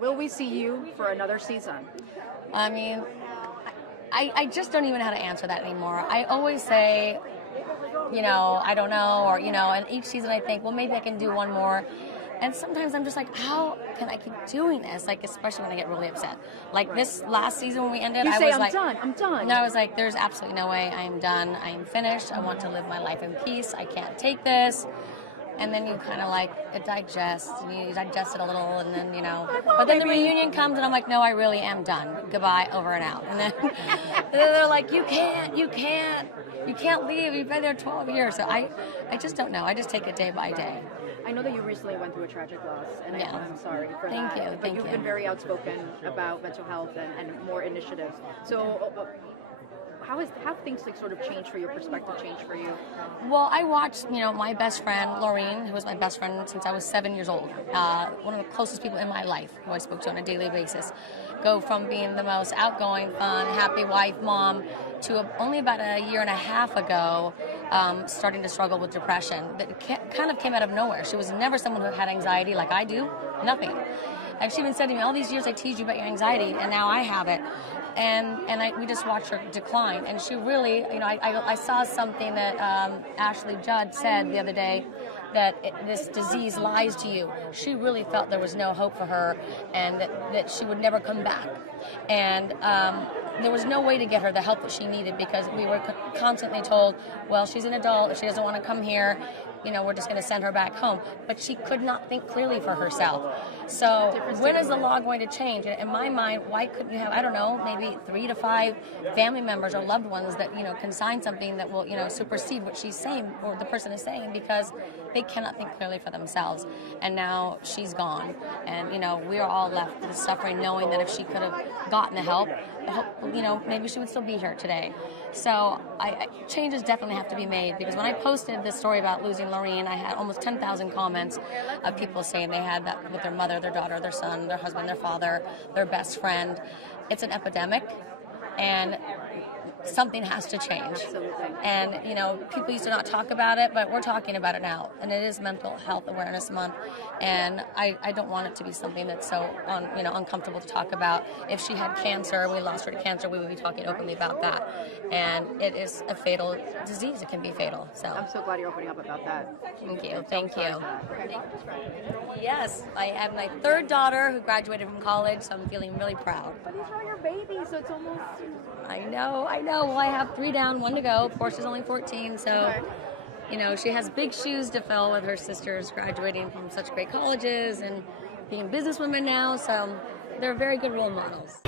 Will we see you for another season? I mean, I just don't even know how to answer that anymore. I always say, I don't know, or, and each season I think, well, maybe I can do one more. And sometimes I'm just like, how can I keep doing this? Like, especially when I get really upset. Like this last season when we ended, You I say, was I'm like, done, I'm done. No, I was like, there's absolutely no way I am done. I am finished. I want to live my life in peace. I can't take this. And then you kind of like, it digests, and you digest it a little, and then, But then the reunion comes, and I'm like, no, I really am done. Goodbye, over and out. And then, and then they're like, you can't leave. You've been there 12 years. So I just don't know. I just take it day by day. I know that you recently went through a tragic loss, and I'm sorry for Thank that. you. But you've been very outspoken about mental health and more initiatives. So how have things like sort of changed for your perspective, changed for you? Well, I watched, my best friend, Lorene, who was my best friend since I was 7 years old, one of the closest people in my life who I spoke to on a daily basis, go from being the most outgoing, fun, happy wife, mom, to only about a year and a half ago, starting to struggle with depression. That kind of came out of nowhere. She was never someone who had anxiety like I do, nothing. And she even said to me, all these years I teased you about your anxiety, and now I have it. And we just watched her decline. And she really, I saw something that Ashley Judd said the other day, that this disease lies to you. She really felt there was no hope for her, and that she would never come back. And there was no way to get her the help that she needed, because we were constantly told, well, she's an adult, if she doesn't want to come here, we're just going to send her back home. But she could not think clearly for herself. So when is the law going to change? In my mind, why couldn't you have, I don't know, maybe 3 to 5 family members or loved ones that, can sign something that will, supersede what she's saying, or the person is saying, because they cannot think clearly for themselves. And now she's gone. And, we are all left with suffering, knowing that if she could have gotten the help, maybe she would still be here today. So changes definitely have to be made, because when I posted this story about losing Lorene, I had almost 10,000 comments of people saying they had that with their mother, their daughter, their son, their husband, their father, their best friend. It's an epidemic, and something has to change. Absolutely. And, people used to not talk about it, but we're talking about it now. And it is Mental Health Awareness Month. And I don't want it to be something that's so, uncomfortable to talk about. If she had cancer, we lost her to cancer, we would be talking openly about that. And it is a fatal disease. It can be fatal. So I'm so glad you're opening up about that. Thank you. Thank you. Okay. Yes, I have my 3rd daughter who graduated from college, so I'm feeling really proud. But these are your babies, so it's almost... I know. Well, I have 3 down, 1 to go. Portia's only 14, so, she has big shoes to fill with her sisters graduating from such great colleges and being businesswomen now, so they're very good role models.